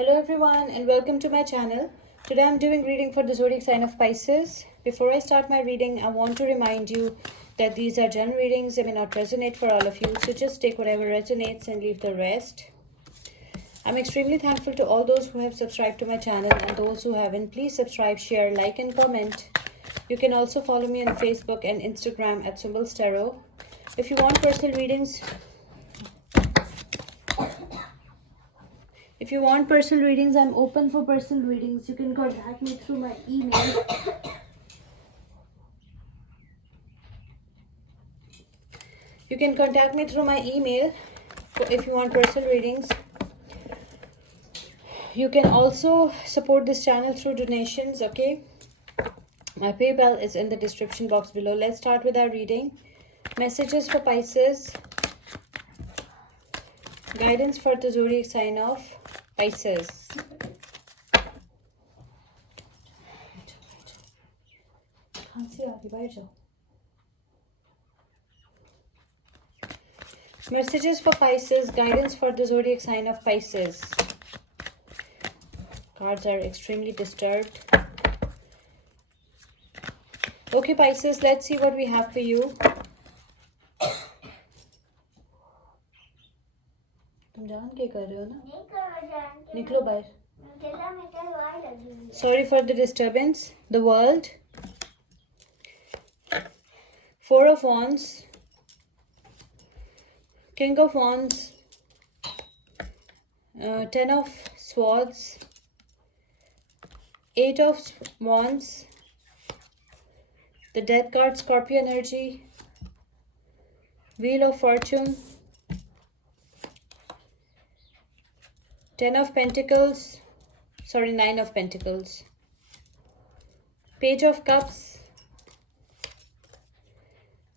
Hello everyone and welcome to my channel. Today I'm doing reading for the zodiac sign of Pisces. Before I start my reading, I want to remind you that these are general readings. They may not resonate for all of you, so just take whatever resonates and leave the rest. I'm extremely thankful to all those who have subscribed to my channel, and those who haven't, please subscribe, share, like and comment. You can also follow me on Facebook and Instagram at Symbols Tarot. If you want personal readings, I'm open for personal readings. You can contact me through my email. You can contact me through my email if you want personal readings. You can also support this channel through donations, okay? My PayPal is in the description box below. Let's start with our reading. Messages for Pisces. Guidance for the zodiac sign of Pisces. Messages for Pisces. Guidance for the zodiac sign of Pisces. Cards are extremely disturbed. Okay, Pisces, let's see what we have for you. तुम जान के कर रहे हो ना? निकलो बाहर. Sorry for the disturbance. The World. Four of Wands. King of Wands. Ten of Swords. Eight of Wands. The Death card, Scorpio energy. Wheel of Fortune. Ten of Pentacles. Sorry, Nine of Pentacles. Page of Cups.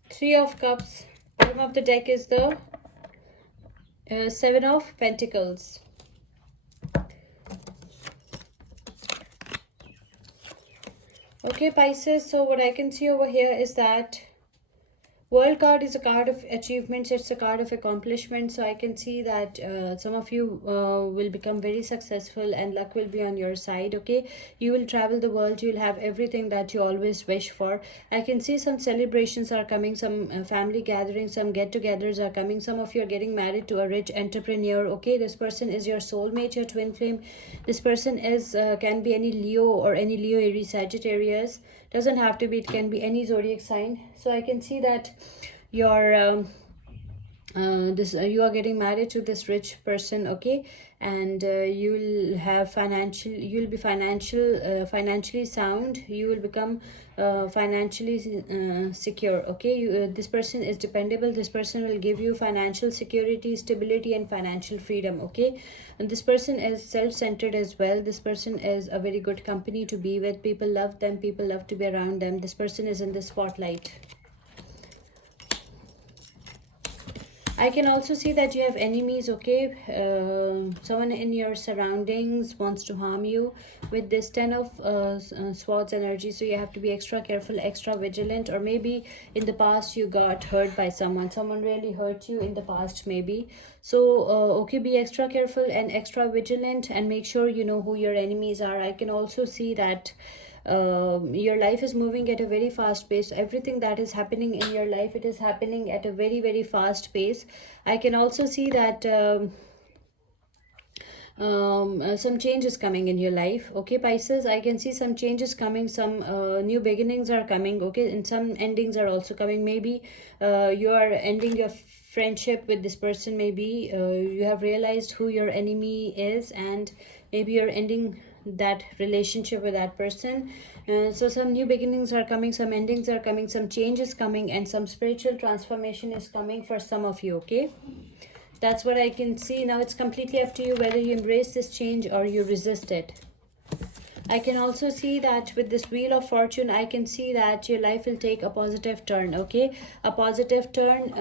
Three of Cups. Bottom of the deck is the Seven of Pentacles. Okay, Pisces, so what I can see over here is that World card is a card of achievements. It's a card of accomplishment. So I can see that some of you will become very successful and luck will be on your side. Okay, you will travel the world. You'll have everything that you always wish for. I can see some celebrations are coming, some family gatherings, some get-togethers are coming. Some of you are getting married to a rich entrepreneur. Okay, this person is your soulmate, your twin flame. This person is can be any Leo or any Leo, Aries, Sagittarius. Doesn't have to be, it can be any zodiac sign. So I can see that your you are getting married to this rich person, okay, and you'll be financially sound. You will become financially secure, okay. This person is dependable. This person will give you financial security, stability and financial freedom, okay. And this person is self-centered as well. This person is a very good company to be with. People love them. People love to be around them. This person is in the spotlight. I can also see that you have enemies, okay. Someone in your surroundings wants to harm you with this Ten of Swords energy. So you have to be extra careful, extra vigilant. Or maybe in the past you got hurt by someone. Someone really hurt you in the past maybe. So, okay, be extra careful and extra vigilant and make sure you know who your enemies are. I can also see that your life is moving at a very fast pace. Everything that is happening in your life, it is happening at a very, very fast pace. I can also see that some changes coming in your life, okay, Pisces. I can see some changes coming, some new beginnings are coming, okay, and some endings are also coming. Maybe you are ending your friendship with this person. Maybe you have realized who your enemy is, and maybe you're ending that relationship with that person. So some new beginnings are coming, some endings are coming, some change is coming, and some spiritual transformation is coming for some of you, okay. That's what I can see. Now it's completely up to you whether you embrace this change or you resist it. I can also see that with this Wheel of Fortune, I can see that your life will take a positive turn, okay. A positive turn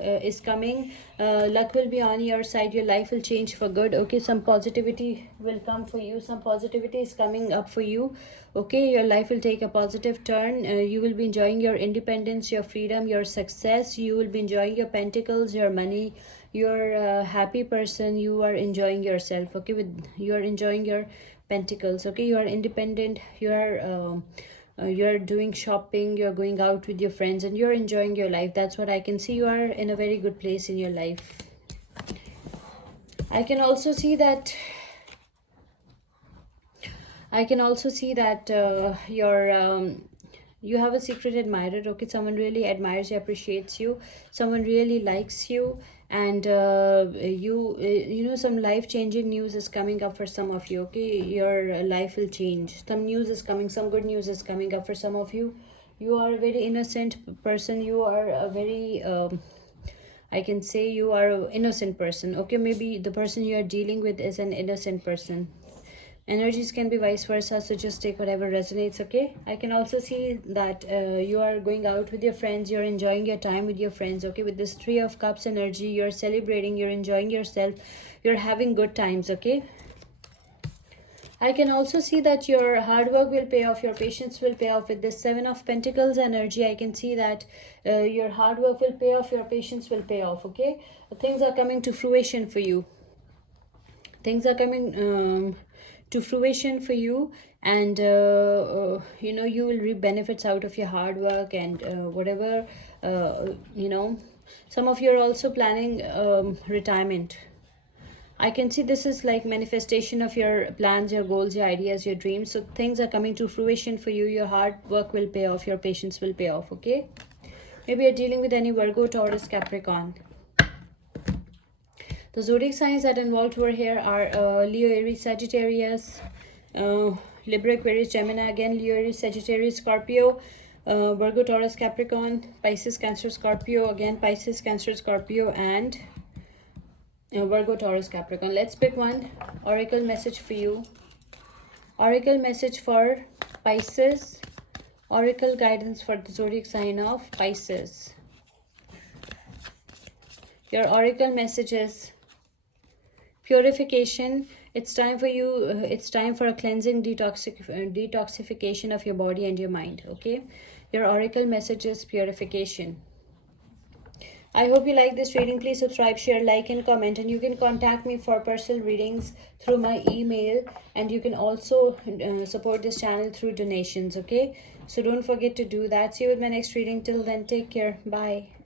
is coming. Luck will be on your side. Your life will change for good, okay. Some positivity will come for you. Some positivity is coming up for you, okay. Your life will take a positive turn. You will be enjoying your independence, your freedom, your success. You will be enjoying your pentacles, your money, you're a happy person, you are enjoying yourself, okay, with you are enjoying your pentacles, okay, you are independent, you're doing shopping, you're going out with your friends, and you're enjoying your life. That's what I can see. You are in a very good place in your life. I can also see that you have a secret admirer, okay, someone really admires you, appreciates you, someone really likes you, and some life changing news is coming up for some of you, okay, your life will change, some news is coming, some good news is coming up for some of you. You are a very innocent person, you are a very I can say you are an innocent person, okay, maybe the person you are dealing with is an innocent person. Energies can be vice versa, so just take whatever resonates, okay. I can also see that you are going out with your friends, you're enjoying your time with your friends, okay, with this 3 of Cups energy, you're celebrating, you're enjoying yourself, you're having good times, okay. I can also see that your hard work will pay off, your patience will pay off with this 7 of Pentacles energy. I can see that your hard work will pay off, your patience will pay off, okay. Things are coming to fruition for you, things are coming to fruition for you, and you will reap benefits out of your hard work, and whatever some of you are also planning retirement. I can see this is like manifestation of your plans, your goals, your ideas, your dreams. So things are coming to fruition for you. Your hard work will pay off, your patience will pay off, okay. Maybe you're dealing with any Virgo, Taurus, Capricorn. The zodiac signs that involved over here are Leo, Aries, Sagittarius, Libra, Aquarius, Gemini, again Leo, Aries, Sagittarius, Scorpio, Virgo, Taurus, Capricorn, Pisces, Cancer, Scorpio, again Pisces, Cancer, Scorpio, and Virgo, Taurus, Capricorn. Let's pick one oracle message for you. Oracle message for Pisces. Oracle guidance for the zodiac sign of Pisces. Your oracle message is purification. It's time for you, it's time for a cleansing, detoxification of your body and your mind, okay. Your oracle message is purification. I hope you like this reading. Please subscribe, share, like, and comment. And you can contact me for personal readings through my email. And you can also support this channel through donations, okay? So don't forget to do that. See you with my next reading. Till then, take care. Bye.